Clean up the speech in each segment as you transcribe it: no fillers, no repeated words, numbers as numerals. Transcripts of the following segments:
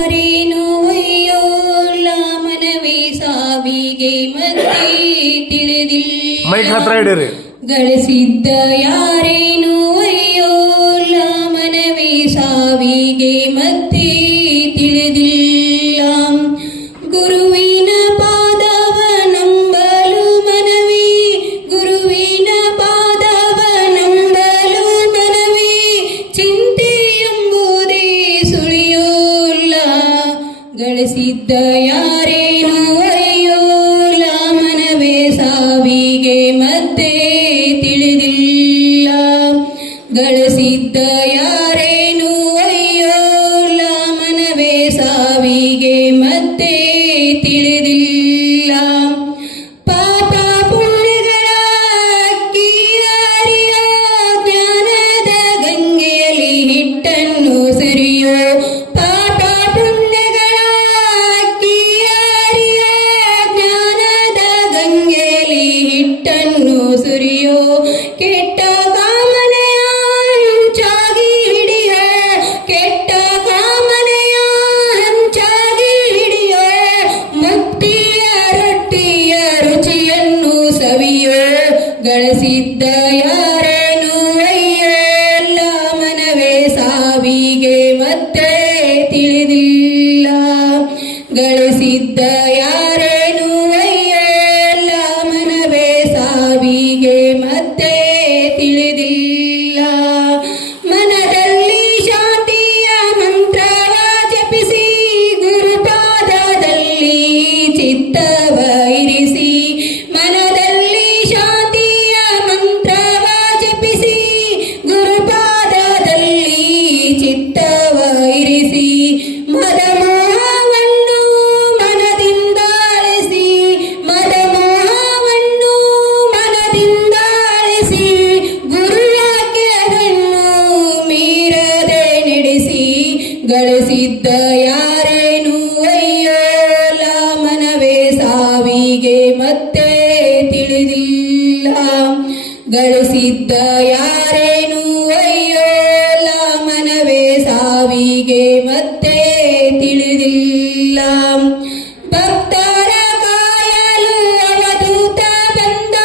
ಯಾರೇನು ಅಯ್ಯೋಲ್ಲ ಮನವೇ ಸಾವಿಗೆ ಮತ್ತೆ ತಿಳಿದಿಲ್ಲ ಮೈಕ್ ಹತ್ರ ಇಡಿರಿ. ಗಳಿಸಿದ್ದ ಯಾರೇನು ಅಯ್ಯೋಲ್ಲ ಮನವೇ ಸಾವಿಗೆ ಮತ್ತೆ ತಿಳಿದಿಲ್ಲ ಗುರುವಿನ ಪಾದವ ನಂಬಲು ಮನವೇ ಗುರುವಿನ ಪಾದವ ನಂಬಲು ಮನವೇ ಚಿಂತೆ ಎಂಬುದೇ ಸುಳಿಯೋಲ್ಲ ಗಳಿಸಿದ್ದ ಯಾರೇನು ಅಯ್ಯೋಲ್ಲ ಮನವೇ ಸಾವಿಗೆ ಮತ್ತೆ ತಿಳಿದಿಲ್ಲ ಗಳಿಸಿದ್ದ ಯಾರೇನು ಅಯ್ಯೋಲ್ಲ ಮನವೇ ಸಾವಿಗೆ ಮತ್ತೆ ತಿಳಿದಿಲ್ಲ ಪಾಪ ಪುಣ್ಯಗಳ ಅಕ್ಕಿಯಾರಿಯೋ ಜ್ಞಾನದ ಗಂಗೆಯಲ್ಲಿ ಹಿಟ್ಟನ್ನು ಸುರಿಯೋ ಪಾಪ ಪುಣ್ಯಗಳ ಅಕ್ಕಿಯಾರಿಯೋ ಜ್ಞಾನದ ಗಂಗೆಯಲ್ಲಿ ಹಿಟ್ಟನ್ನು ಸುರಿಯೋ ಕೆಟ್ಟ ಕಾಮನೆಯ ಹಂಚಾಗಿ ಹಿಡಿಯೋ ಕೆಟ್ಟ ಕಾಮನೆಯ ಹಂಚಾಗಿ ಹಿಡಿಯೋ ಮುಕ್ತಿಯ ರೊಟ್ಟಿಯ ರುಚಿಯನ್ನು ಸವಿಯೋ ಗಳಿಸಿದ್ದ ಯಾರೇನು ಅಯ್ಯೋಲ್ಲ ಮನವೇ ಸಾವಿಗೆ ಮತ್ತೆ ತಿಳಿದಿಲ್ಲ ಗಳಿಸಿದ್ದ ಯಾರೇನು ಅಯ್ಯೋಲ್ಲ ಮನವೇ ಸಾವಿಗೆ ಮತ್ತೆ ತಿಳಿದಿಲ್ಲ ಮನದಲ್ಲಿ ಶಾಂತಿಯ ಮಂತ್ರವ ಜಪಿಸಿ ಗುರುಪಾದದಲ್ಲಿ ಚಿತ್ತವ ಇರಿಸಿ ಮನದಲ್ಲಿ ಶಾಂತಿಯ ಮಂತ್ರವ ಜಪಿಸಿ ಗುರುಪಾದದಲ್ಲಿ ಚಿತ್ತವ ಇರಿಸಿ ಮದಮೋಹವನ್ನು ಮನದಿಂದ ಅಳಿಸಿ ಮದಮೋಹವನ್ನು ಮನದಿಂದ ಅಳಿಸಿ ಗುರುವಾಕ್ಯವನ್ನು ಮೀರದೆ ನಡೆಸಿ ಗಳಿಸಿದ್ದ ಯಾರೇನು ಅಯ್ಯೋಲ್ಲ ಮನವೇ ಸಾವಿಗೆ ಮತ್ತೆ ತಿಳಿದಿಲ್ಲ ಗಳಿಸಿದ್ದ ಯಾರೇನು ಅಯ್ಯೋಲ್ಲ ಮನವೇ ಸಾವಿಗೆ ಮತ್ತೆ ತಿಳಿದಿಲ್ಲ ಭಕ್ತರ ಕಾಯಲು ಅವಧೂತ ಬಂದ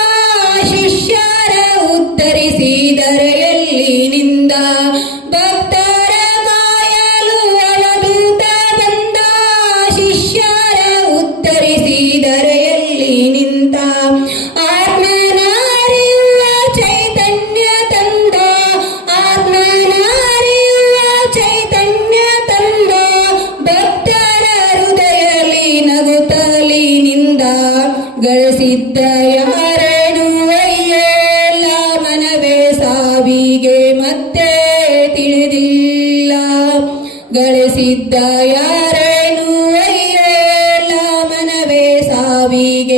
ಶಿಷ್ಯರ ಉದ್ಧರಿಸಿದರೆಯಲ್ಲಿ ನಿಂದ ಭಕ್ತರ ಕಾಯಲು ಅವಧೂತ ಬಂದ ಶಿಷ್ಯರ ಉದ್ಧರಿಸಿದರೆಯಲ್ಲಿ ನಿಂತ ಆತ್ಮನ ಅರಿಯುವ ಚೈತನ್ಯ ತಂದ ಆತ್ಮನ ಅರಿಯುವ ಚೈತನ್ಯ ತಂದ ಭಕ್ತರ ಹೃದಯಲಿ ನಗುತ್ತಲಿ ನಿಂದ ಗಳಿಸಿದ್ದ ಯಾರೇನು ಅಯ್ಯೋಲ್ಲ ಮನವೇ ಸಾವಿಗೆ ಮತ್ತೆ ತಿಳಿದಿಲ್ಲ ಗಳಿಸಿದ್ದ ಯಾರೇನು ಅಯ್ಯೋಲ್ಲ ಮನವೇ ಸಾವಿಗೆ